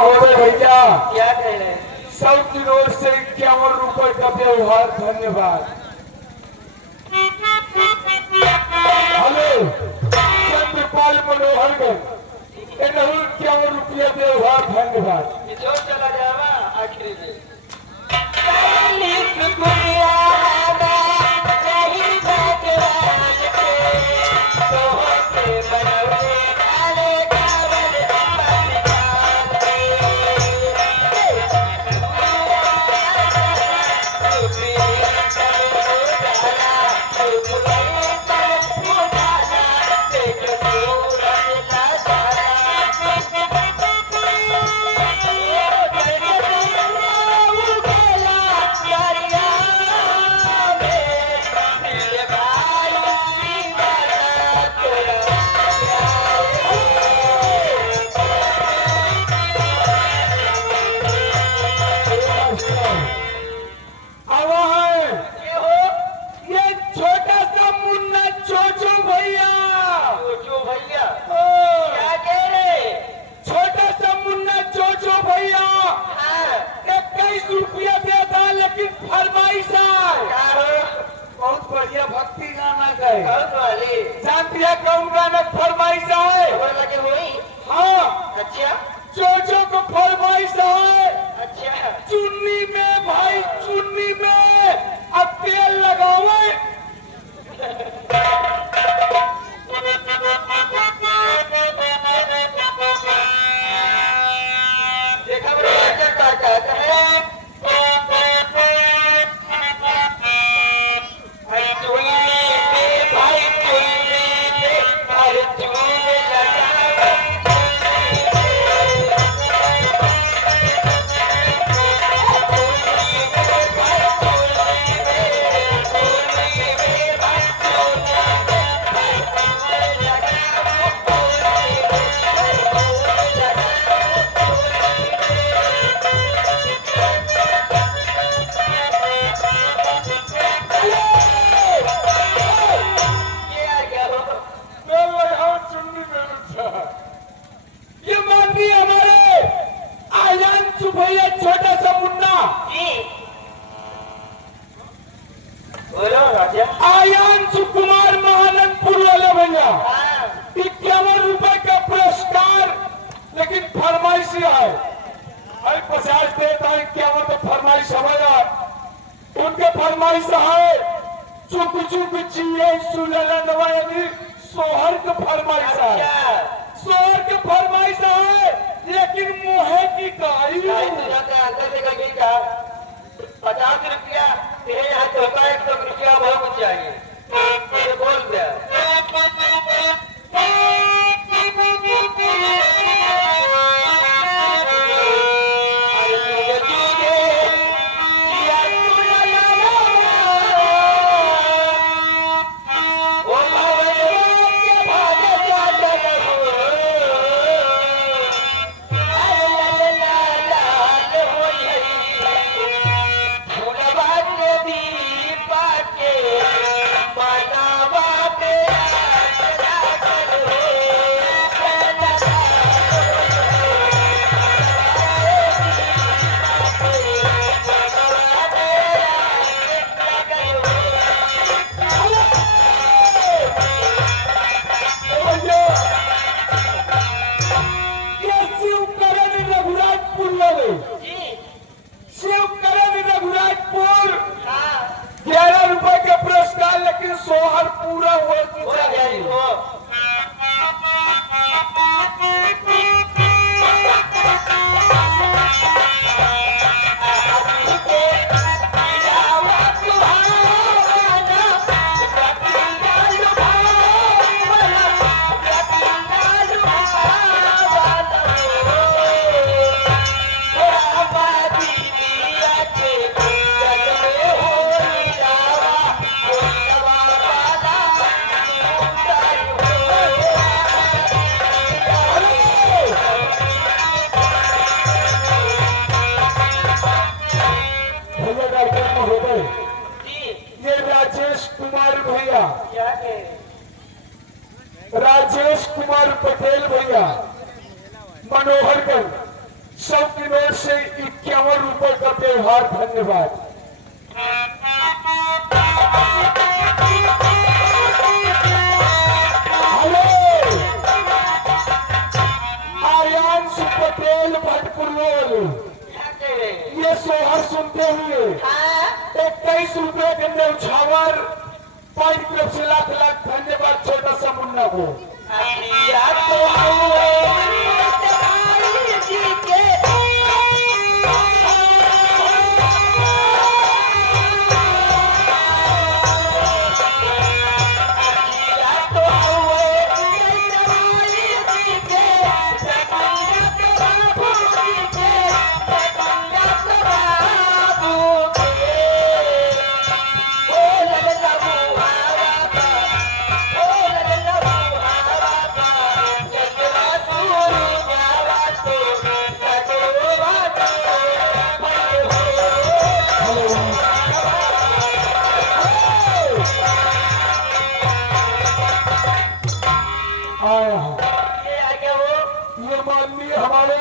महोदय भैया क्या कह रहे हैं? 100 की नोट से 51 रुपए का व्यवहार। धन्यवाद। हेलो चंद्रपाल मनोहरगंज 51 रुपया व्यवहार। धन्यवाद। जो चला जावा आखिरी में भक्ति गाना गए जानती है कौन गाना फरमाइश है? हाँ अच्छा चोचो को फरमाइश है। अच्छा चुन्नी में भाई चुन्नी में अब तेल लगाओ। देखा बड़ा क्या कहता है छोटा सा मुन्ना आयान सुकुमार महानंदपुर वाले भैया 51 रुपए का पुरस्कार। लेकिन फरमाइश है 50 देता है 51 तो फरमाइश हमारा उनके फरमाइश है चुप चुप जिए सुलनवानी सोहर के फरमाइश है। सोहर के फरमाइश है लेकिन मुहे की गाई 50 रुपया तेरे यहाँ तो होता है 100 रुपया बहुत चाहिए तो बोल दिया सोहर पूरा हो 100 की नोट से 51 रुपए का व्यवहार। धन्यवाद। हेलो, आर्यांश पटेल भटपुरवल, ये सोहर सुनते हुए 21 रुपए के न्यौछावर पॉइंट क्लब से लाख लाख धन्यवाद छोटा सा मुन्ना को। ये माननीय हमारे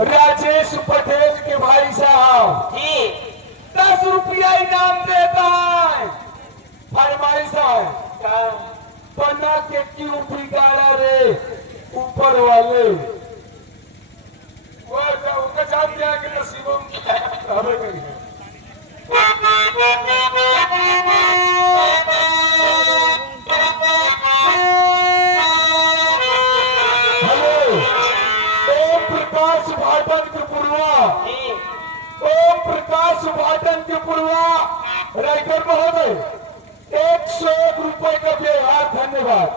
राजेश पटेल के भाई साहब 10 रुपया इनाम देता है। फरमाइश है, बना के क्यों बिगाड़ा रे ऊपर वाले। वो उनका जान दिया कि नसीबों हमें कहीं है। ओम प्रकाश भाटन के पूर्वा, ओम प्रकाश भाटन के पूर्वा राइटर महोदय 101 रुपए का व्यवहार। धन्यवाद।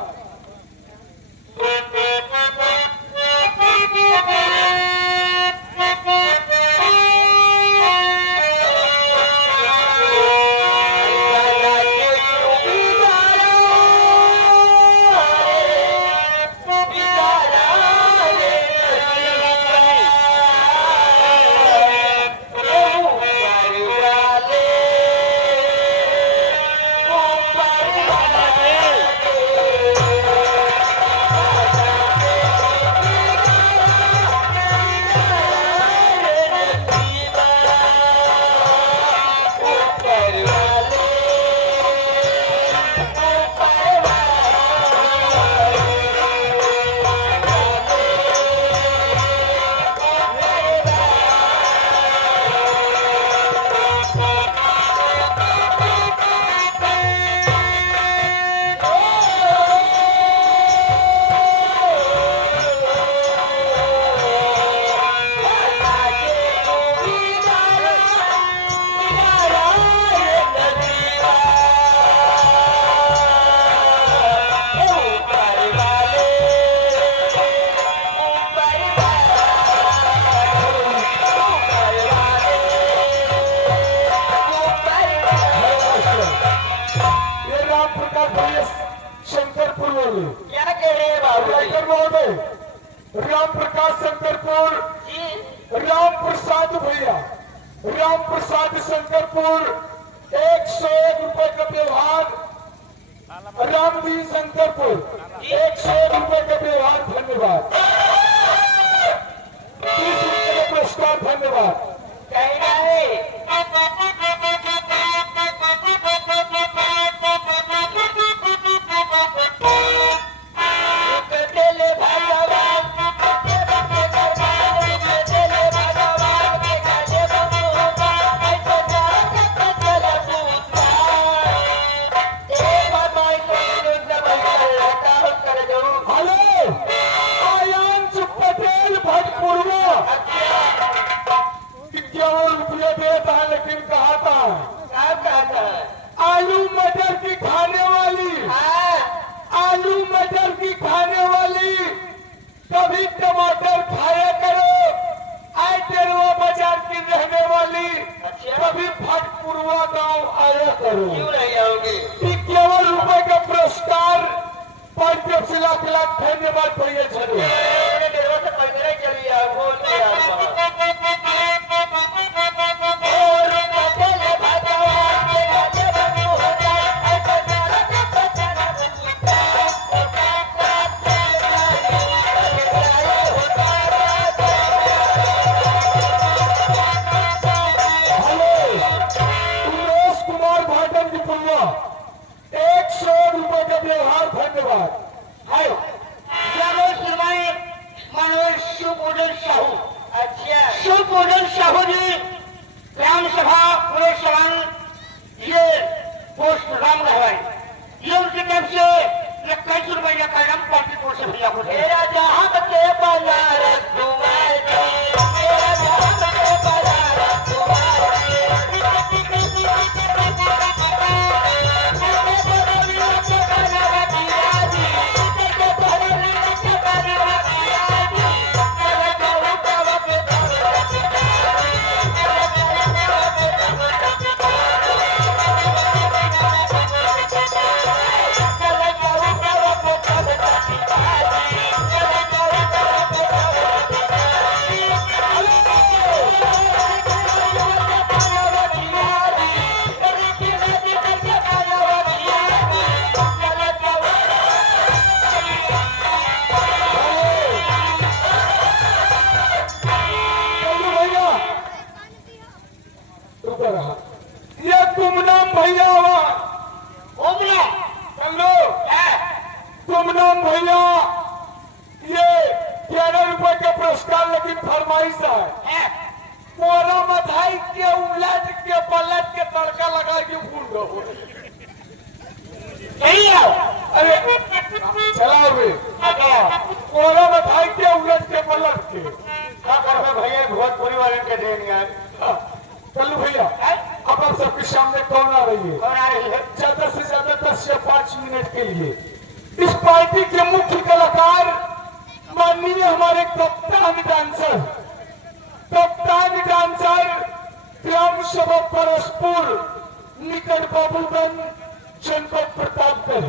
शंकरपुर वाले क्या कह रहे हैं बाबू राइटर महोदय, राम प्रकाश शंकरपुर, राम प्रसाद भैया, राम प्रसाद शंकरपुर 101 रुपए का व्यवहार। रामदीन शंकरपुर 101 रुपए का व्यवहार। धन्यवाद। 30 रुपए का पुरस्कार। धन्यवाद। कहना है पूजन साहू जी ग्राम सभा पूरे समान ये पोस्ट राम रहवाई ये उनकी तरफ से 21 रुपए का पैगाम पार्टी को से भैया को मेरा जहां के बनारस तुम्हारे मेरा जहां के बनारस तुम्हारे चलो भैया रुको रहा ये गुमनाम भैया हुआ ओमला चलो गुमनाम भैया ये 11 रुपए के पुरस्कार लेकिन फरमाइश है कोरा मधाई के उलट के पलट के तड़का लगा के भूल दो सही है अरे चलाओ बे कोरा मधाई के उलट के पलट के क्या करबे भैया भोजपुरी वाले के देन यार चलो भैया अब आप सबके सामने कौन आ रही है कौन आ रही है ज्यादा से ज्यादा 10 से 5 मिनट के लिए इस पार्टी के मुख्य कलाकार माननीय हमारे कप्तान डांसर ग्राम सभा परसपुर निकट बाबूगंज जनपद प्रतापगढ़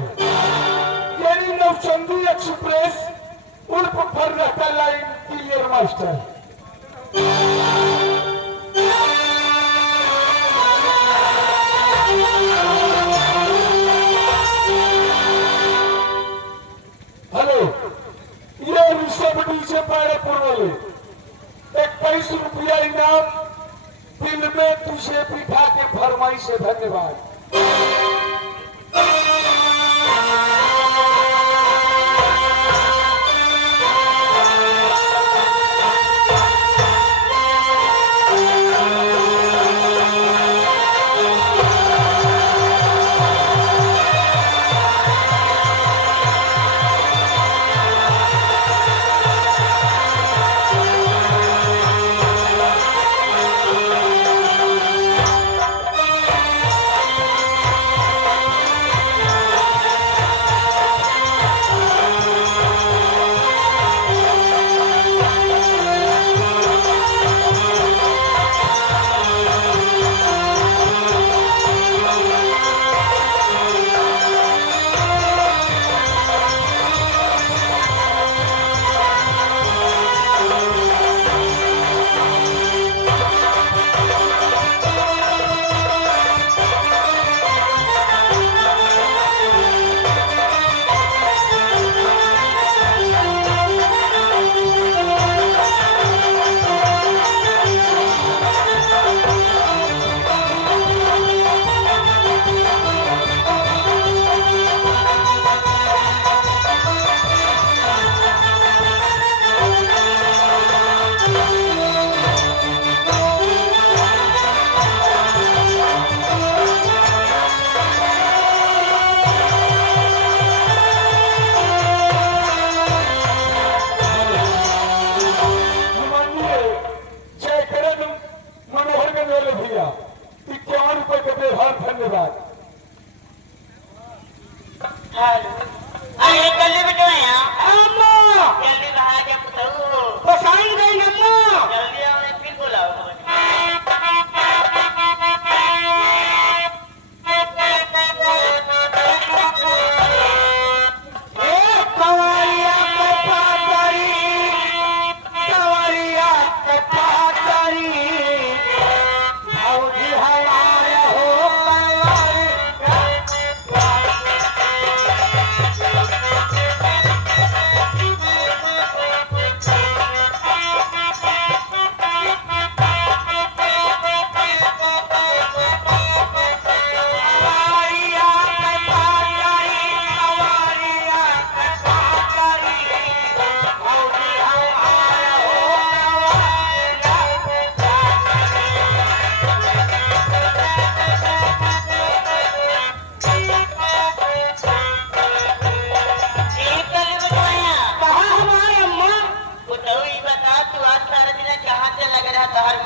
यानी नवचंदी एक्सप्रेस उर्फ फर्रका लाइन क्लियर मास्टर हेलो ये ऋषभ डीजे पाड़ापुर वाले 21 रुपया इनाम दिल में तुझे बिठा के फरमाई से धन्यवाद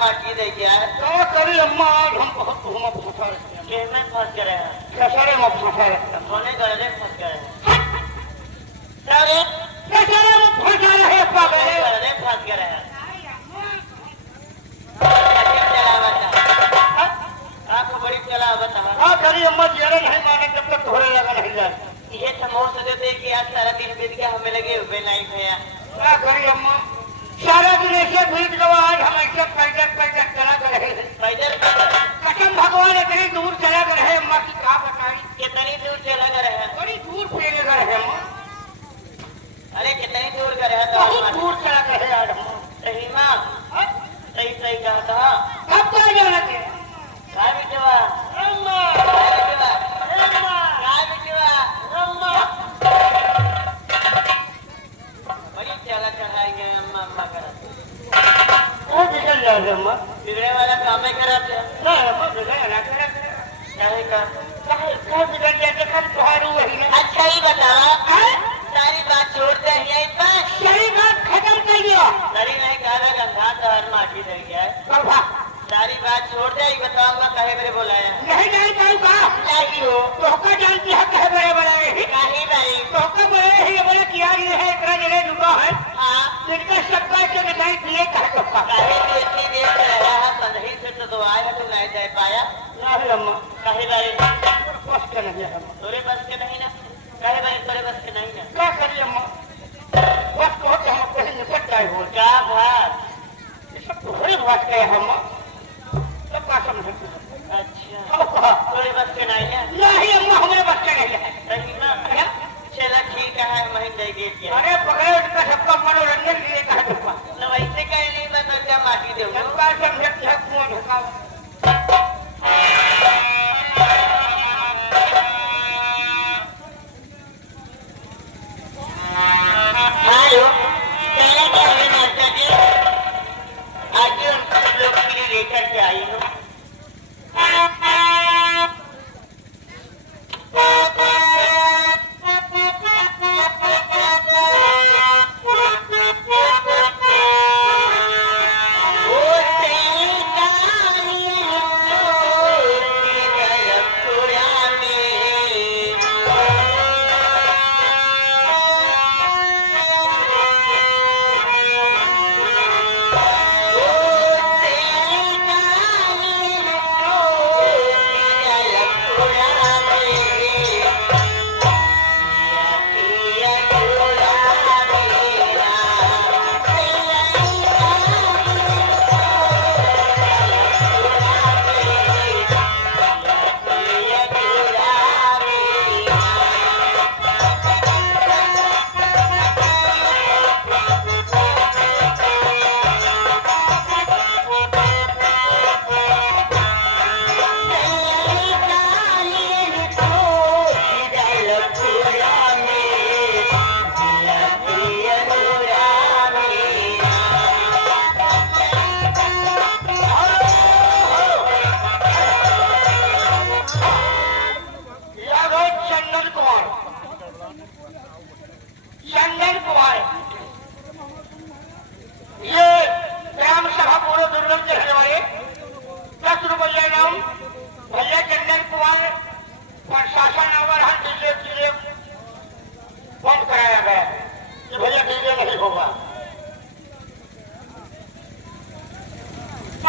माटी दे गया है क्या करी अम्मा आज हम बहुत घूमा फंसा रहते हैं के में फंस गए हैं कैसारे में फंसा रहते हैं सोने गले फंस गए हैं सारे कैसारे में फंसा रहे पागल गले फंस गए हैं चला बता आंख बड़ी चला बता क्या करी अम्मा जेरे नहीं माने जब तक थोड़े लगा नहीं जाए ये समोस देते कि आज सारा दिन बीत गया हमें लगे हुए नहीं भैया क्या करी अम्मा सारा दिन ऐसे बीत गया आज हम ऐसे पैदल पैदल चला कर रहे हैं पैदल कसम भगवान इतनी दूर चला कर रहे अम्मा की क्या बताई कितनी दूर चला गए हैं बड़ी दूर फेरे कर रहे अम्मा अरे कितनी दूर गए हैं तो बहुत दूर चला कर रहे आज अम्मा सही माँ सही सही कहा था कब तक जाना थे काय बिटवा अम्मा काय बिटवा अम्मा काय बिटवा अम्मा बड़ी चला चढ़ाएंगे अम्मा अम्मा करा वो निकल जा रहे अम्मा बिगड़े वाला काम ही कराते हैं नहीं अम्मा बिगड़े ना करे काहे का क्या बिगड़ जाते कब तुम्हारू वही ना अच्छा ही बताओ सारी बात छोड़ दे यहीं पर सारी बात खत्म कर दिया सारी नहीं कहा गंधा तो हर माटी रह गया है बाबा सारी बात छोड़ दे बताओ मैं कहे मेरे बोलाया नहीं नहीं कहूँगा नहीं हो तोहका जानती है कहे बड़े बड़े काहे भाई तोहका बड़े ही बड़े किया नहीं है इतना जगह डूबा है हाँ जिनका सबका के नहीं दिए कहे तोहका काहे भी इतनी देर से रहा है 15 से तो दो आया तो नहीं जा पाया नहीं अम्मा काहे भाई बस के नहीं है अम्मा तोरे बस के नहीं ना काहे भाई तोरे बस के नहीं ना क्या करिए अम्मा बस कहो कि हम कहीं निपट जाए हो क्या बात ये सब तो बड़े बात कहे हम सब का समझ अच्छा तोरे बस के नहीं है नहीं अम्मा हमारे बस के नहीं है सही ना चला ठीक है मैं दे दिया अरे पकड़े उनका सबका मनोरंजन लिए कहे तोहका तो वैसे कहीं नहीं मैं तो क्या माटी दूंगा सबका समझ के कुआं ढुका हेलो कहना क्या है मास्टर जी आज हम सब लोग के लिए लेकर के आई हूँ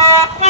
Oh,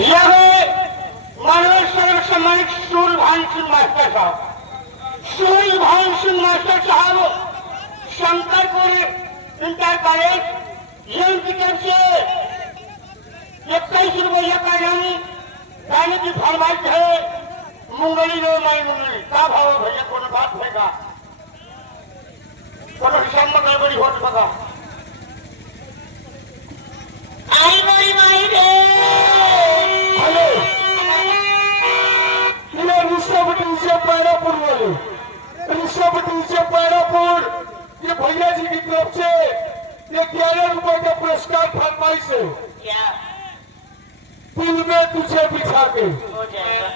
यह माननीय सर्व सम्मानित सूर्यभान सिंह मास्टर साहब, सूर्यभान सिंह मास्टर साहब शंकरपुर इंटर कॉलेज ये उनकी तरफ से 21 रुपया का इनाम गाने की फरमाइश है। मुंगली लो माई मुंगली का भाव है भैया, कोनो बात होगा, कोनो हिसाब में गड़बड़ी होत बगा। आई माई माई रे हेलो, ये ऋषभ डीजे पैरापुर वाले, ऋषभ डीजे पैरापुर, ये भैया जी की तरफ से ये 11 रुपए का पुरस्कार फरमाइश है। क्या दिल में तुझे बिठा के। हो जाएगा?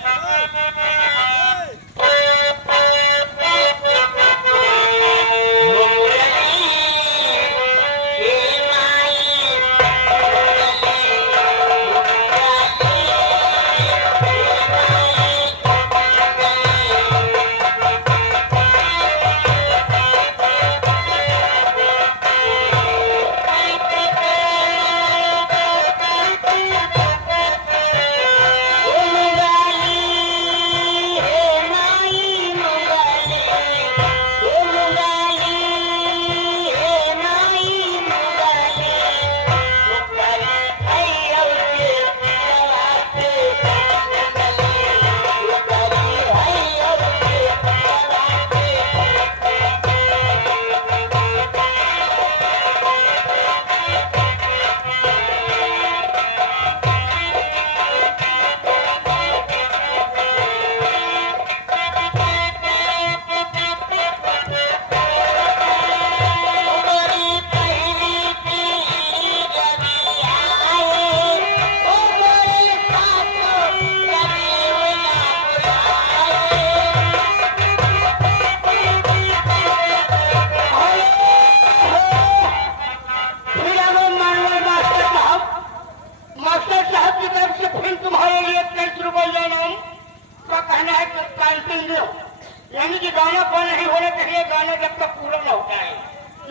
यानी कि गाना बंद नहीं होना चाहिए, गाना जब तक पूरा न होता है।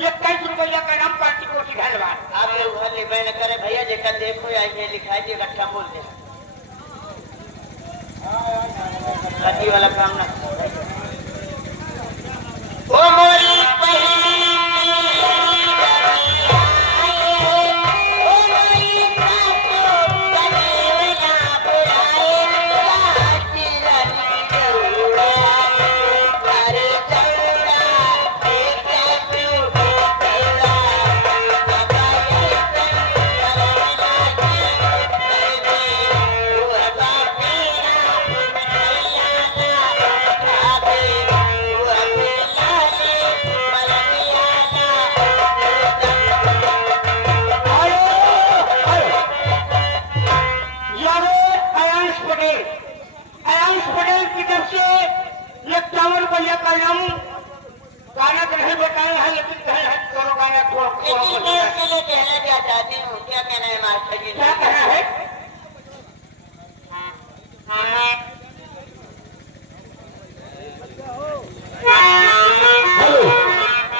21 रुपया का नाम पार्टी को धन्यवाद। आप लोग घर लिखवाई न करे भैया, जेकर देखो या ये लिखाई दे इकट्ठा बोल दे, खती वाला काम ना। ओ मोरी गाना तो नहीं बताए हैं, लेकिन कहे हैं दोनों गाना मैं उसके लिए कहना क्या चाहती हूँ, क्या कहना है मास्टर जी? क्या कहना है? हेलो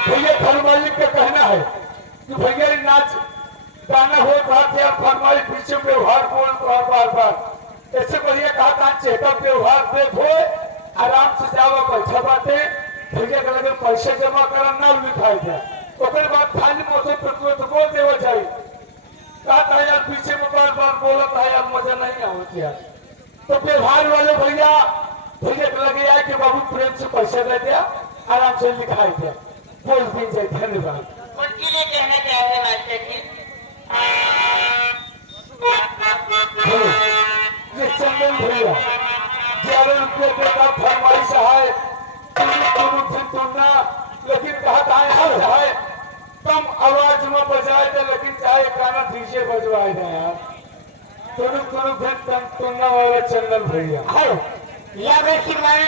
भैया, फरमाइश का कहना है कि भैया ये नाच गाना हो बात है, फरमाइश पीछे व्यवहार बोल बार बार ऐसे बढ़िया कहा कांचे तब व्यवहार देख हो, आराम से जावा बैठा बाटे भैया का लगे पैसे जमा करा ना लिखाई जाए, ओकर बाद खाली मौसम पर तुरंत बोल देवा जाए। कहा था यार पीछे में बार बार बोला था यार, मजा नहीं आवत यार। तो व्यवहार वाले भैया भैया को लगे यार कि बाबू प्रेम से पैसा दे दिया, आराम से लिखाई दिया, बोल दी जाए। धन्यवाद। उनके लिए कहना क्या है मास्टर जी? ये चंदन भैया 11 रुपये देता फरमाइश है, तुमना लेकिन कहता है कम आवाज में बजाए दे, लेकिन चाहे गाना डीजे बजवाए दे यार। तुमना वाला चंदन भैया हेलो, यह श्रीमान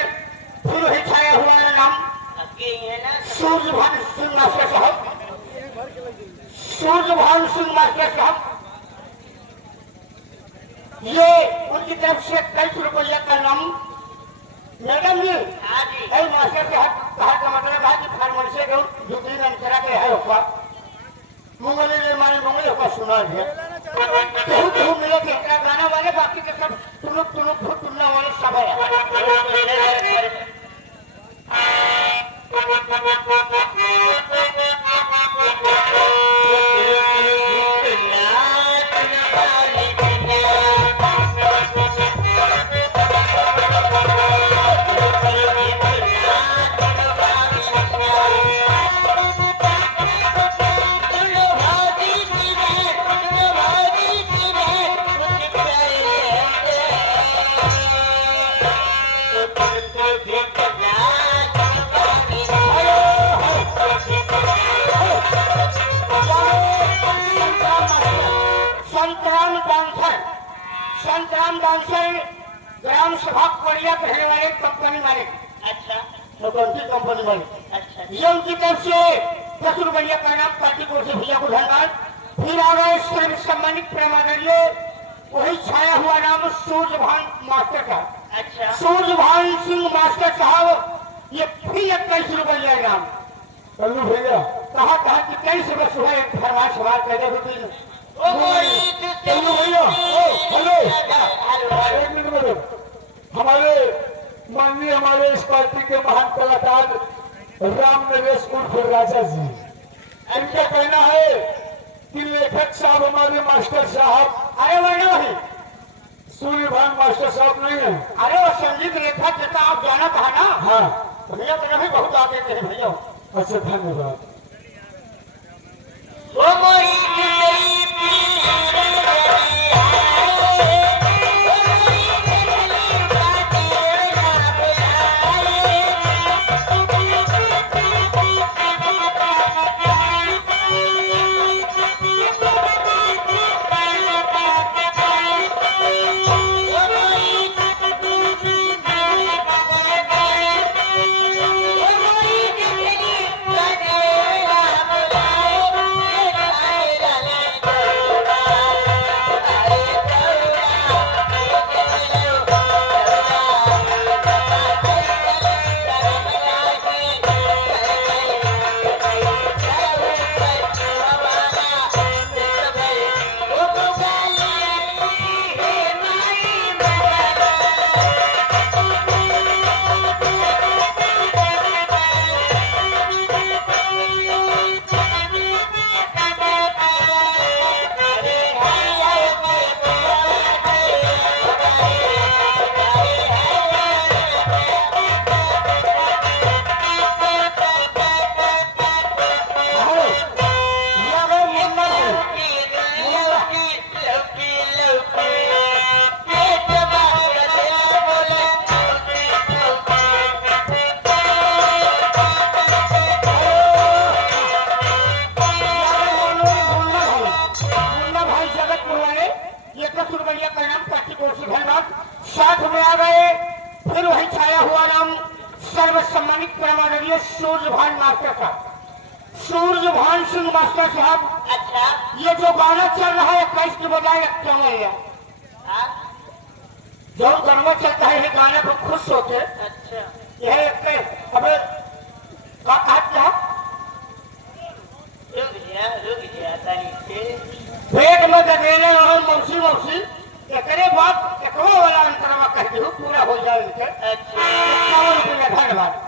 फिर ही छाया हुआ नाम आपके ही है ना? सूर्यभान सिंह मास्टर साहब, सूर्यभान सिंह मास्टर साहब, ये उनकी तरफ से 21 रुपया का नाम। मैडम जी, हाँ जी। मास्टर साहब कहा का मतलब है कि फार्मेसी के दूसरी अंतरा के है होगा मुंगली निर्माण मुंगली होगा सुना है केहू केहू मिले थे एकरा गाना वाले बाकी के सब तुनुक तुनुक भुटुन्ना वाले सब है संतराम डांसर ग्राम सभा कोरिया कहने वाले कंपनी मालिक। अच्छा तो कौन सी कंपनी मालिक? अच्छा ये उनकी तरफ से 10 रुपया का नाम पार्टी को से भैया को धन्यवाद। फिर आ गए सर्व सम्मानित प्रेमानंदे वही छाया हुआ नाम सूर्यभान मास्टर का। अच्छा सूर्यभान सिंह मास्टर साहब ये फिर 21 रुपया नाम कल्लू भैया कहा कि 23 बस हुआ एक फरमाइश सवाल कर दे कल्लू भैया हेलो एक मिनट मैडम, हमारे माननीय हमारे इस पार्टी के महान कलाकार राम नरेश उर्फ राजा जी, इनका कहना है कि लेखक साहब हमारे मास्टर साहब अरे वरना भाई सूर्यभान मास्टर साहब नहीं है। अरे वो संगीत लेखक जैसा आप जाना था ना हाँ भैया तो नहीं बहुत आगे थे भैया। अच्छा धन्यवाद। ओ मोरी तेरी साथ में आ गए फिर वही छाया हुआ नाम सर्व सम्मानित परमानंदीय सूर्यभान मास्टर का सूर्यभान सिंह मास्टर साहब। अच्छा ये जो गाना चल रहा है 21 के बजाय 51 जो गाना चलता है ये गाने को खुश होते अच्छा यह अब क्या रुक जा तारीख से पेट में गदेले और मौसी मौसी एकरे बाद एकवा वाला अंतरवा कहती हूँ पूरा हो जाए। अच्छा 51 रुपया धन्यवाद।